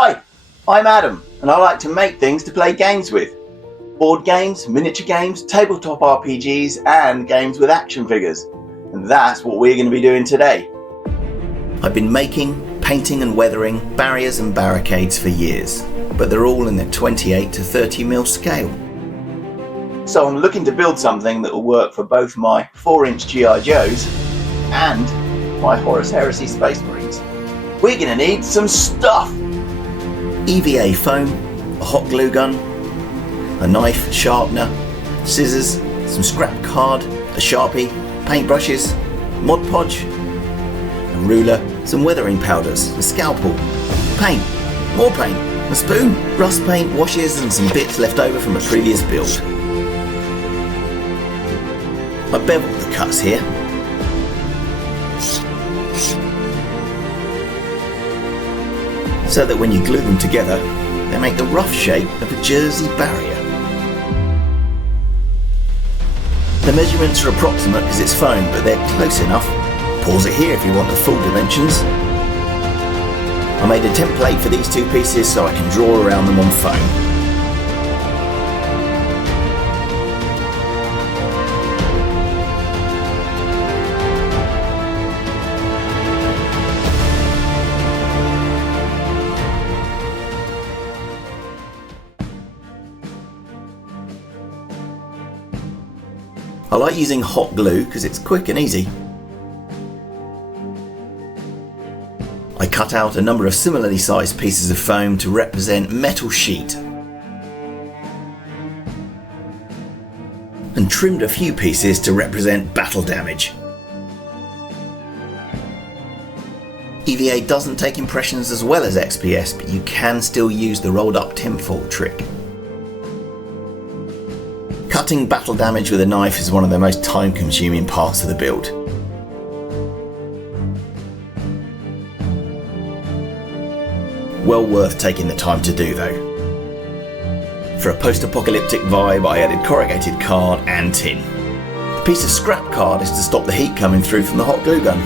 Hi, I'm Adam, and I like to make things to play games with. Board games, miniature games, tabletop RPGs, and games with action figures. And that's what we're going to be doing today. I've been making, painting and weathering barriers and barricades for years, but they're all in the 28 to 30mm scale. So I'm looking to build something that will work for both my 4-inch G.I. Joes and my Horus Heresy Space Marines. We're going to need some stuff! EVA foam, a hot glue gun, a knife, sharpener, scissors, some scrap card, a Sharpie, paintbrushes, Mod Podge, a ruler, some weathering powders, a scalpel, paint, more paint, a spoon, rust paint, washes and some bits left over from a previous build. I beveled the cuts here. So that when you glue them together, they make the rough shape of a Jersey barrier. The measurements are approximate because it's foam, but they're close enough. Pause it here if you want the full dimensions. I made a template for these two pieces so I can draw around them on foam. I like using hot glue because it's quick and easy. I cut out a number of similarly sized pieces of foam to represent metal sheet and trimmed a few pieces to represent battle damage. EVA doesn't take impressions as well as XPS, but you can still use the rolled up tinfoil trick. Cutting battle damage with a knife is one of the most time-consuming parts of the build. Well worth taking the time to do though. For a post-apocalyptic vibe, I added corrugated card and tin. The piece of scrap card is to stop the heat coming through from the hot glue gun.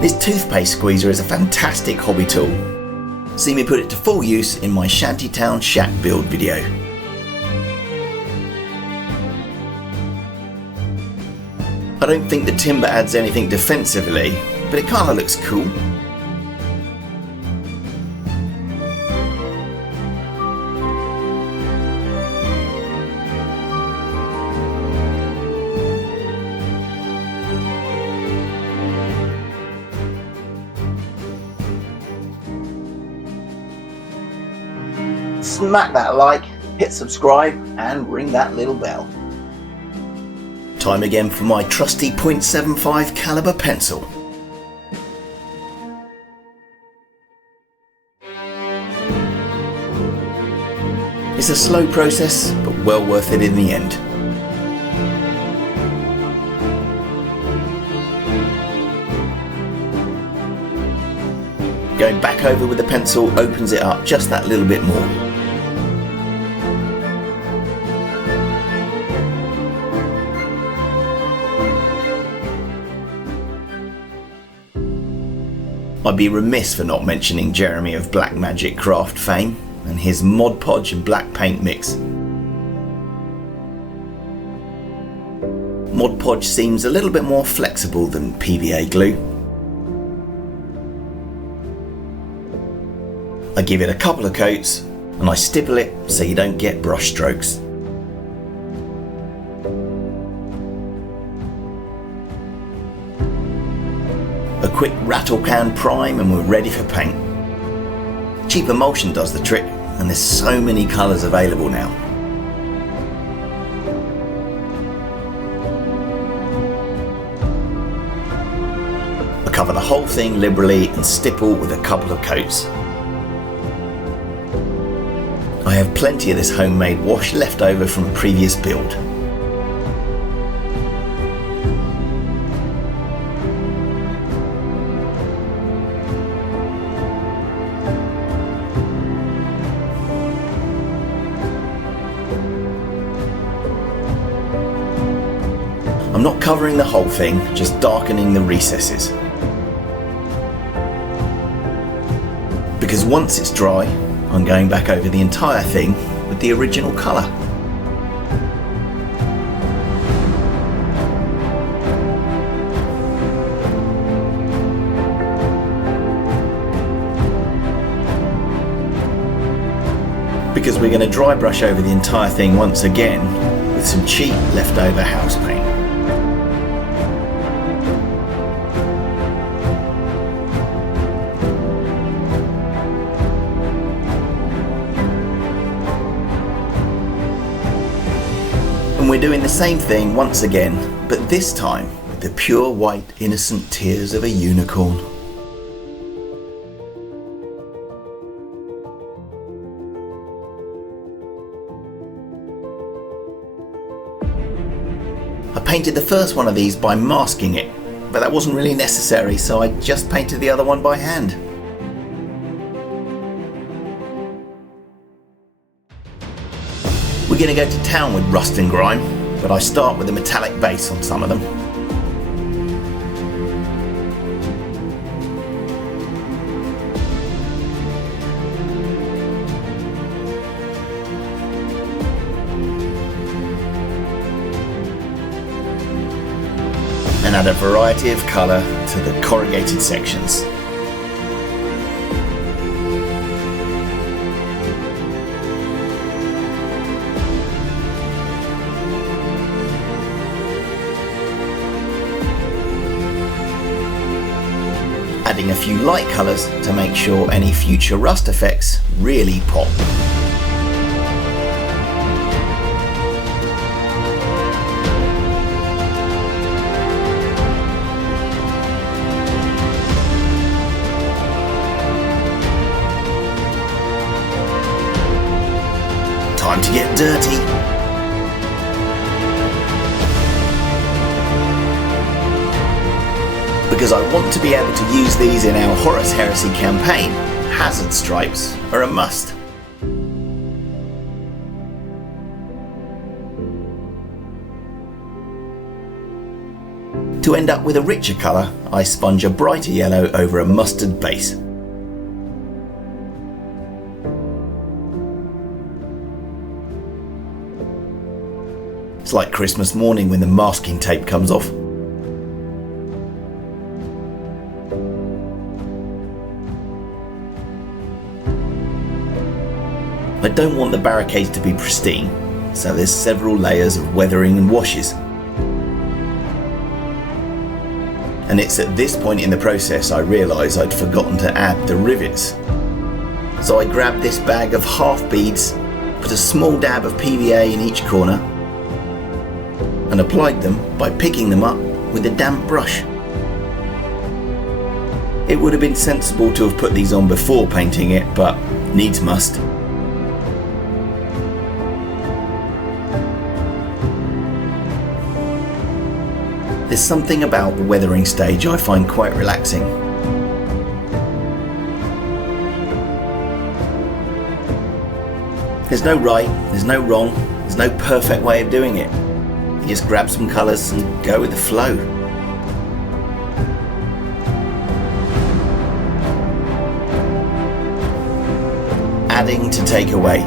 This toothpaste squeezer is a fantastic hobby tool. See me put it to full use in my Shantytown shack build video. I don't think the timber adds anything defensively, but it kind of looks cool. Smack that like, hit subscribe and ring that little bell. Time again for my trusty .75 caliber pencil. It's a slow process, but well worth it in the end. Going back over with the pencil opens it up just that little bit more. I'd be remiss for not mentioning Jeremy of Black Magic Craft fame and his Mod Podge and black paint mix. Mod Podge seems a little bit more flexible than PVA glue. I give it a couple of coats and I stipple it so you don't get brush strokes. A quick rattle can prime and we're ready for paint. Cheap emulsion does the trick and there's so many colours available now. I cover the whole thing liberally and stipple with a couple of coats. I have plenty of this homemade wash left over from a previous build. I'm not covering the whole thing, just darkening the recesses. because once it's dry, I'm going back over the entire thing with the original colour. Because we're going to dry brush over the entire thing once again with some cheap leftover house paint. And we're doing the same thing once again, but this time with the pure white innocent tears of a unicorn. I painted the first one of these by masking it, but that wasn't really necessary, so I just painted the other one by hand. We're going to go to town with rust and grime, but I start with a metallic base on some of them. And add a variety of colour to the corrugated sections. Adding a few light colours to make sure any future rust effects really pop. Time to get dirty. Because I want to be able to use these in our Horus Heresy campaign, hazard stripes are a must. To end up with a richer colour, I sponge a brighter yellow over a mustard base. It's like Christmas morning when the masking tape comes off. I don't want the barricades to be pristine, so there's several layers of weathering and washes. And it's at this point in the process I realise I'd forgotten to add the rivets. So I grabbed this bag of half beads, put a small dab of PVA in each corner, and applied them by picking them up with a damp brush. It would have been sensible to have put these on before painting it, but needs must. There's something about the weathering stage I find quite relaxing. There's no right, there's no wrong, there's no perfect way of doing it. You just grab some colours and go with the flow. Adding to take away,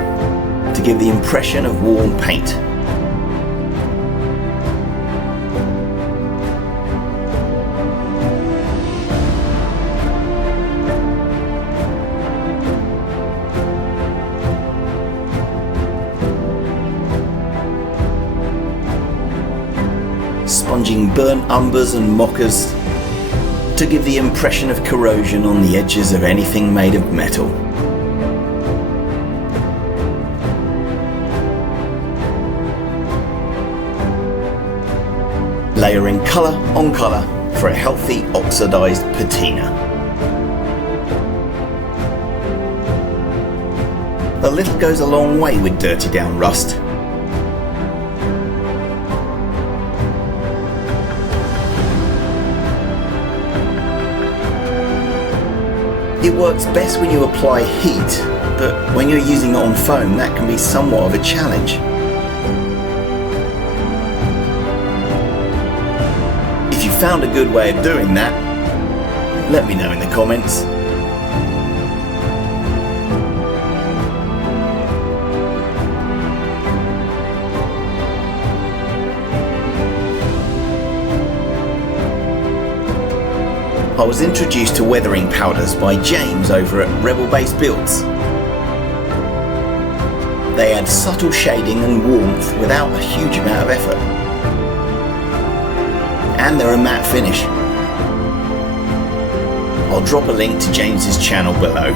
to give the impression of worn paint. Sponging burnt umbers and mockers to give the impression of corrosion on the edges of anything made of metal. Layering colour on colour for a healthy oxidised patina. A little goes a long way with dirty down rust. It works best when you apply heat, but when you're using it on foam, that can be somewhat of a challenge. If you found a good way of doing that, let me know in the comments. I was introduced to weathering powders by James over at Rebel Base Builds. They add subtle shading and warmth without a huge amount of effort. And they're a matte finish. I'll drop a link to James's channel below.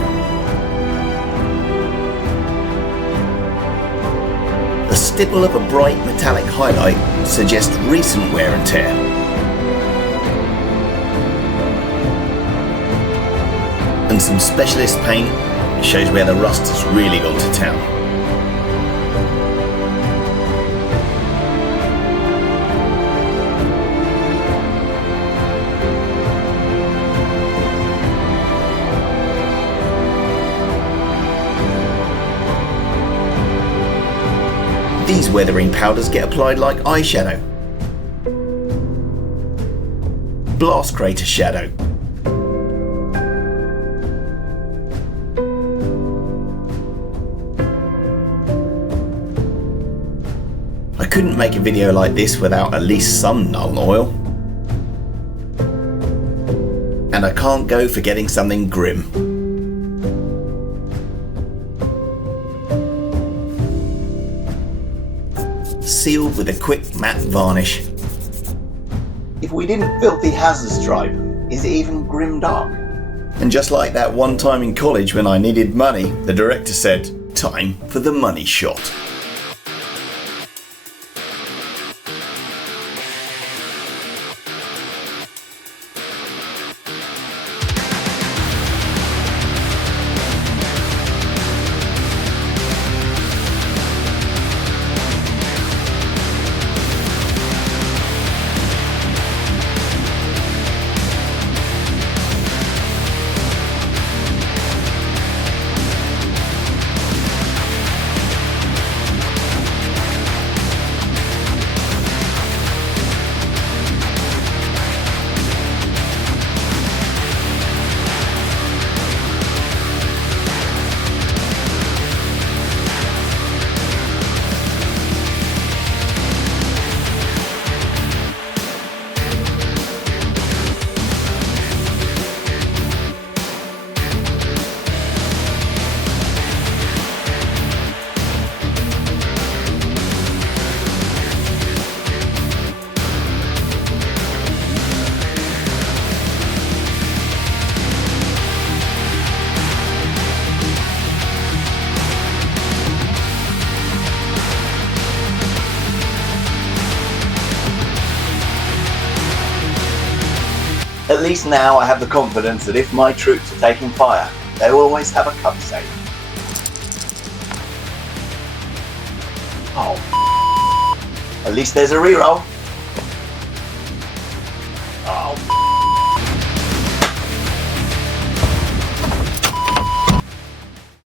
The stipple of a bright metallic highlight suggests recent wear and tear. And some specialist paint shows where the rust has really gone to town. These weathering powders get applied like eyeshadow, blast crater shadow, I couldn't make a video like this without at least some Nuln oil, and I can't go for getting something grim. Sealed with a quick matte varnish. If we didn't filthy hazard stripe, is it even grim dark? And just like that one time in college when I needed money, the director said, "Time for the money shot." At least now I have the confidence that if my troops are taking fire, they will always have a cup safe. Oh, at least there's a reroll.